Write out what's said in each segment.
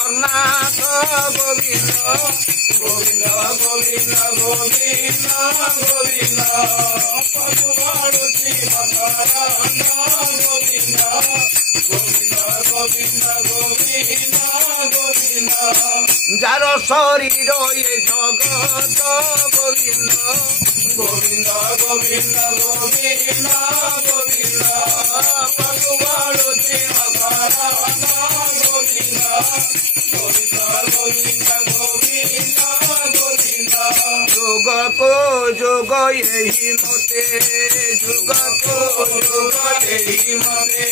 ଜଗନ୍ନାଥ ଗୋବିନ୍ଦ ଗୋବିନ୍ଦ ଗୋବିନ୍ଦ ଗୋବିନ୍ଦ ଗୋବିନ୍ଦ ପ୍ରଭୁ ବାଳୁଚି ମକରନ୍ଦ ଗୋବିନ୍ଦ ଗୋବିନ୍ଦ ଗୋବିନ୍ଦ ଗୋବିନ୍ଦ ଗୋବିନ୍ଦ ଯାର ଶରୀର ଏ ଜଗତ ଗୋବିନ୍ଦ ଗୋବିନ୍ଦ ଗୋବିନ୍ଦ ଗୋବିନ୍ଦ ଗୋବିନ୍ଦ ପ୍ରଭୁ ବାଳୁଚି ମକରନ୍ଦ ଗୋବିନ୍ଦ ଗୋବିନ୍ଦ ଗୋବିନ୍ଦ ଗୋବିନ୍ଦ ଗୋବିନ୍ଦ ଯୁଗକୁ ଯୁଗ ଏହି ମତେ ଯୁଗକୁ ଯୁଗ ଏହି ମତେ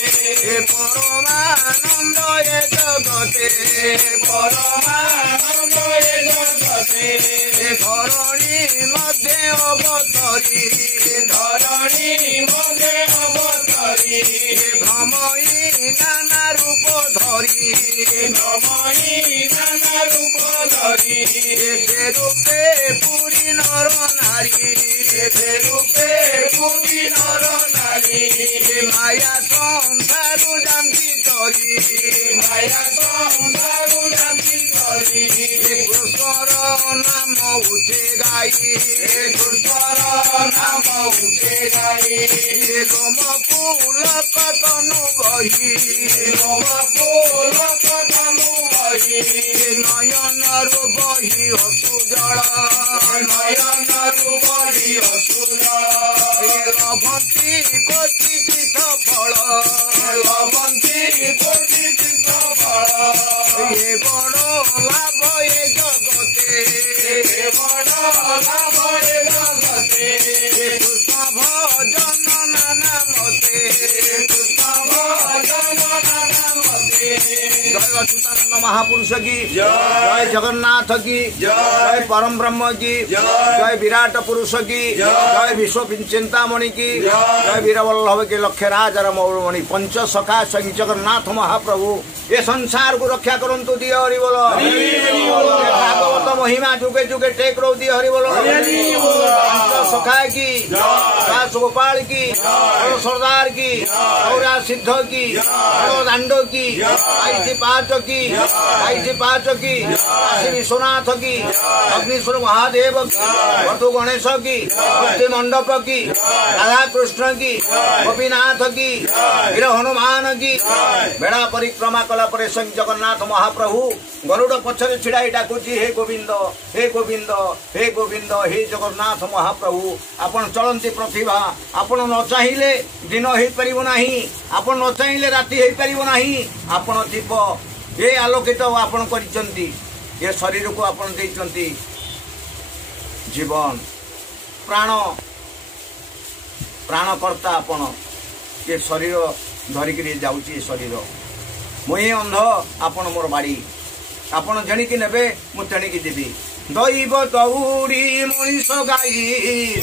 ପରମାନନ୍ଦ ଏ ଜଗତେ ପରମାନନ୍ଦ ଏ ଜଗତେ ଧରଣୀ ମଧ୍ୟ ଅବତରୀ ଧରଣୀ ମଧ୍ୟ ଅବତରୀ ଭ୍ରମଇ ନାନା ରୂପ ଧରି ଭ୍ରମଇ ନାନା ରୂପ ଧରି ସେ ରୂପେ ପୁରୀ ନର ନାରୀ ସେ ରୂପେ ପୁରୀ ନର ନାରୀ ମାୟା ସଂସାରୁ ଜାନ୍ତି କରି ମାୟା ସଂସାରୁ ଜାନ୍ତି କରି କୃଷ୍ଣର ନାମ ଉଠେ ଗାଇ କୃଷ୍ଣର ନାମ ଉଠେ ଗାଇ ଲୋମ ଫୁଲ କତନୁ ବହି ଲୋମ ଫୁଲ କତନୁ ବହି ନୟନରୁ ବହି ଅସୁ ଜଳ ନୟନରୁ ବହି ଅସୁ ଜଳ ଲଭନ୍ତି କୋଟି ତୀର୍ଥ ଫଳ ଲଭନ୍ତି କୋଟି ତୀର୍ଥ ଫଳ ଏ ବଡ଼ ଲାଭ ଏ ଜଗତେ ବଡ଼ ଲାଭ ଏ ଜଗତେ କୃଷ୍ଣ ଭଜନ ନାନା ମତେ କୃଷ୍ଣ ଭଜନ ନାନା ମତେ ଜୟ ଅଚ୍ୟୁତାନନ୍ଦ महापुरुष की जय जगन्नाथ की जय परम ब्रह्म की जय विराट पुरुष की जय विश्व चिंतामणि की जय वीरवल्लभ के लक्ष्य राज मौलमणि पंच सखा श्री जगन्नाथ महाप्रभु ये संसार को रक्षा करंतु दिय हरि बोल भागवत महिमा जुगे जुगे टेक रो दिय हरि बोल पंच सखा की दास गोपाल की सरदार की गौरा सिद्ध की दांडो की आईसी पांच की आईसी पांच की काशी विश्वनाथ की अग्निश्वर महादेव की वधु गणेश की मुक्ति मंडप की राधा कृष्ण की गोपीनाथ की वीर हनुमान की बेड़ा परिक्रमा कला पर जगन्नाथ महाप्रभु गरुड़ पछरे छिड़ाई डाकुची हे गोविंद हे गोविंद हे गोविंद हे जगन्नाथ महाप्रभु आपण चलती प्रतिभा आपण न चाहिए दिन हो पारिबो नाही आपण न चाहिए राति हो पारिबो नाही आपण दीप ये आलोकित आपण करिसंती ये शरीर को आपण देइसंती जीवन प्राण प्राणकर्ता आपण ये शरीर धरिक जाऊँगी शरीर मुई अंध आपण मोर बाड़ी आपण जणिकी नेबे मु तेणिकी देवी दैव दौड़ी मनीष गाई